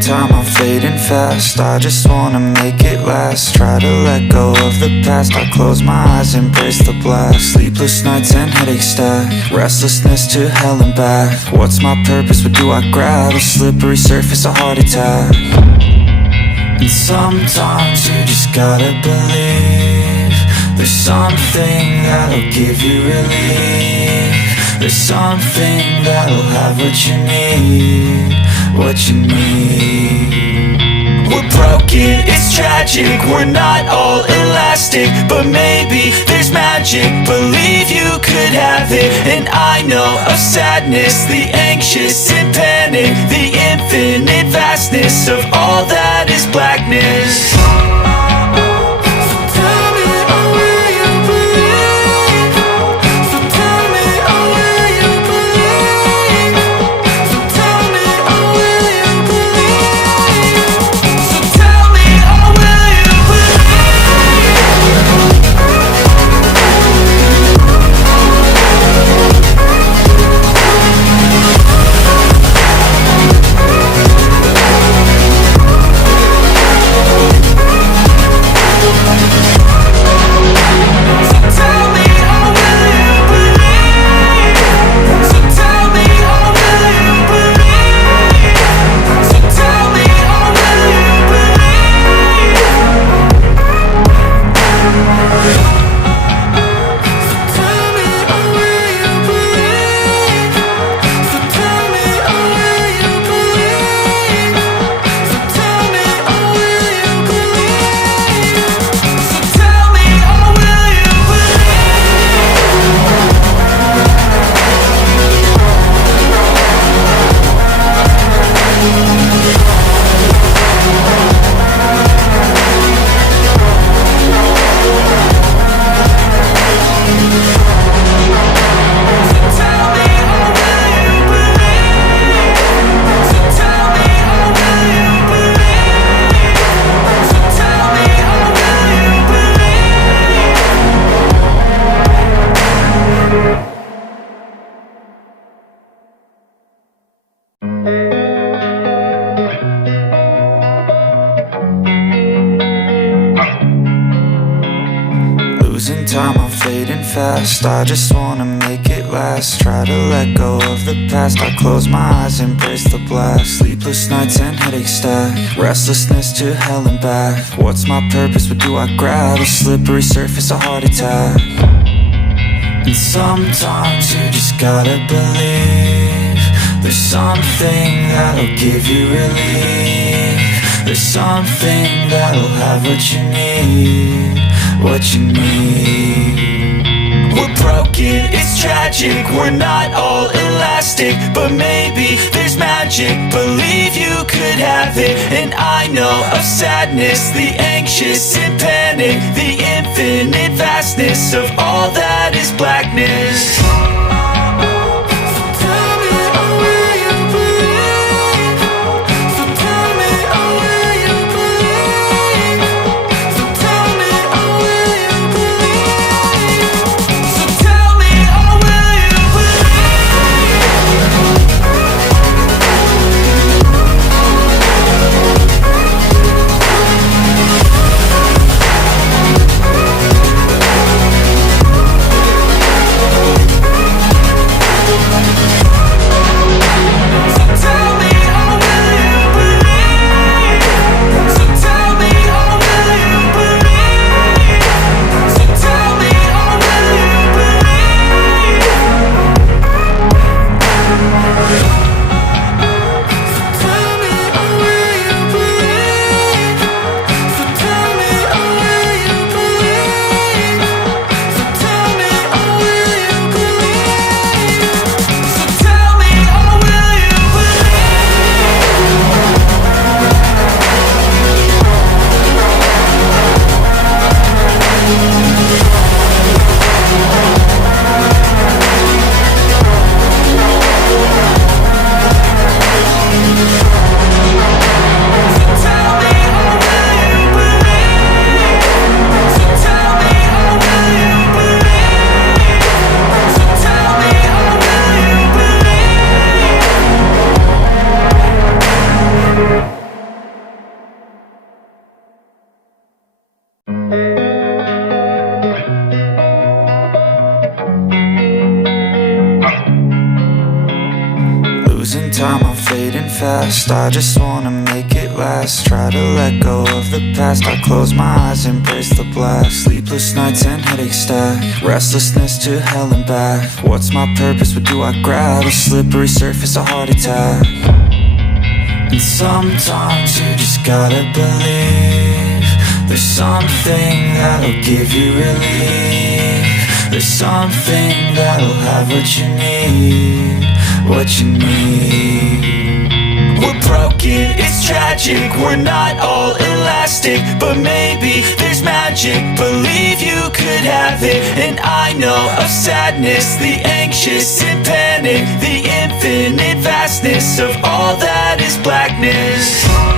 Losing time, I'm fading fast. I just wanna make it last. Try to let go of the past. I close my eyes, embrace the blast. Sleepless nights and headache stack. Restlessness to hell and back. What's my purpose, what do I grab? A slippery surface, a heart attack. And sometimes you just gotta believe there's something that'll give you relief. There's something that'll have what you need, what you need. We're broken, it's tragic, we're not all elastic, but maybe there's magic, believe you could have it. And I know of sadness, the anxious and panic, the infinite vastness of all that is blackness. Losing time, I'm fading fast. I just wanna make it last. Try to let go of the past. I close my eyes, embrace the blast. Sleepless nights and headache stack. Restlessness to hell and back. What's my purpose, what do I grab? A slippery surface, a heart attack. And sometimes you just gotta believe there's something that'll give you relief. There's something that'll have what you need, what you need. We're broken, it's tragic, we're not all elastic, but maybe there's magic, believe you could have it. And I know of sadness, the anxious and panic, the infinite vastness of all that is blackness. fast, I just wanna make it last. Try to let go of the past, I close my eyes, embrace the blast. Sleepless nights and headache stack, restlessness to hell and back. What's my purpose, what do I grab? A slippery surface, a heart attack. And sometimes you just gotta believe there's something that'll give you relief. There's something that'll have what you need, what you need. We're broken, it's tragic, we're not all elastic, but maybe there's magic, believe you could have it. And I know of sadness, the anxious and panic, the infinite vastness of all that is blackness.